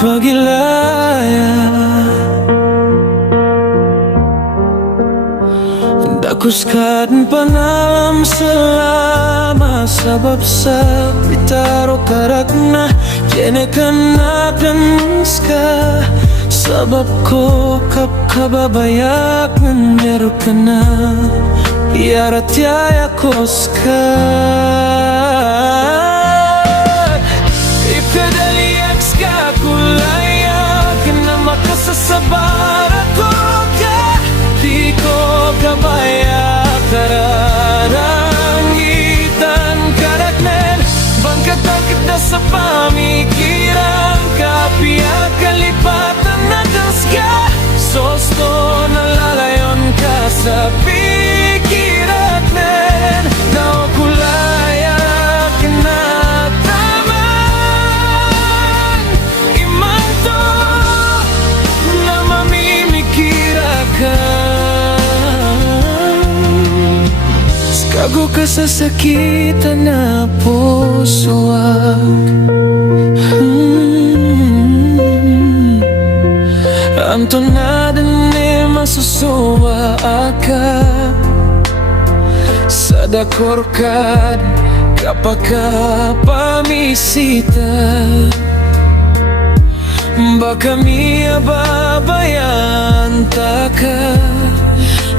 pagilaya. Dakuskan panalam selama sabab sa pitaro karakna jene kanakan ska sabab ko kababayak nanjaro kana iara tiaya koska ipedaliak ska kulaya kena makasasabar ako ka di ko kabaya kararangitan karaknen bangkatang kita sa pamikiran kapiyak kalipatan na ka sosto nalalayon ka sa pikiran men naokulayak na taman imanto na mamimikirakan kago ka sa sakitan na pusoak. Anton na din masusuwa ka sa dakorkad kapakapamisita baka miya babayan taka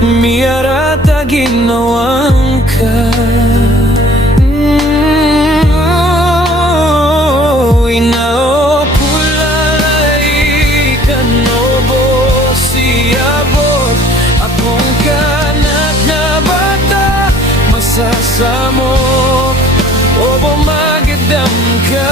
miyarata ginawang ka sasamok o bumagdam ka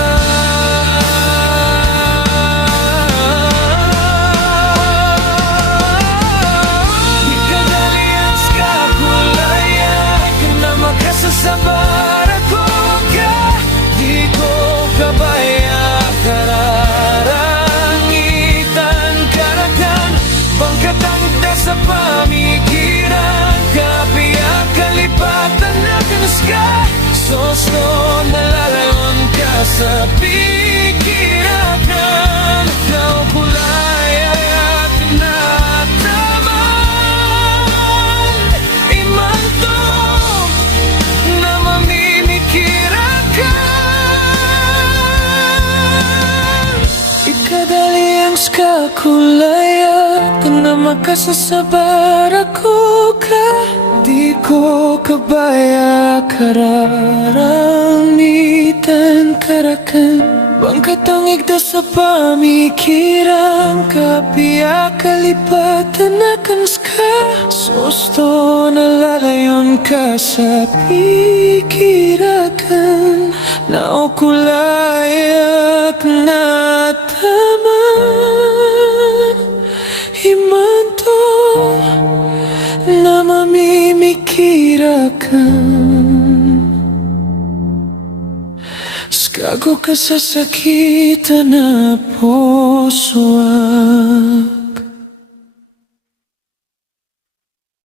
ikadalias ka kulaya na makasasabar ako ka di ko kabaya kararangitan karakan pangkatangda sa pamikiran kapiyak kalipatan sosto nalalayon ka sa pikiran naokulayak na taman imanto na mamimikirakan ikadaliang ska kulayak na makasasabar ako ka di ko kabaya kararangitan karakan bangkatang igda sa pamikiran kapiyak kalipatan akan ska sosto nalalayon ka sa pikirakan naokulayak na taman imanto na mamimikirakan skago ka sa sakitan na puso.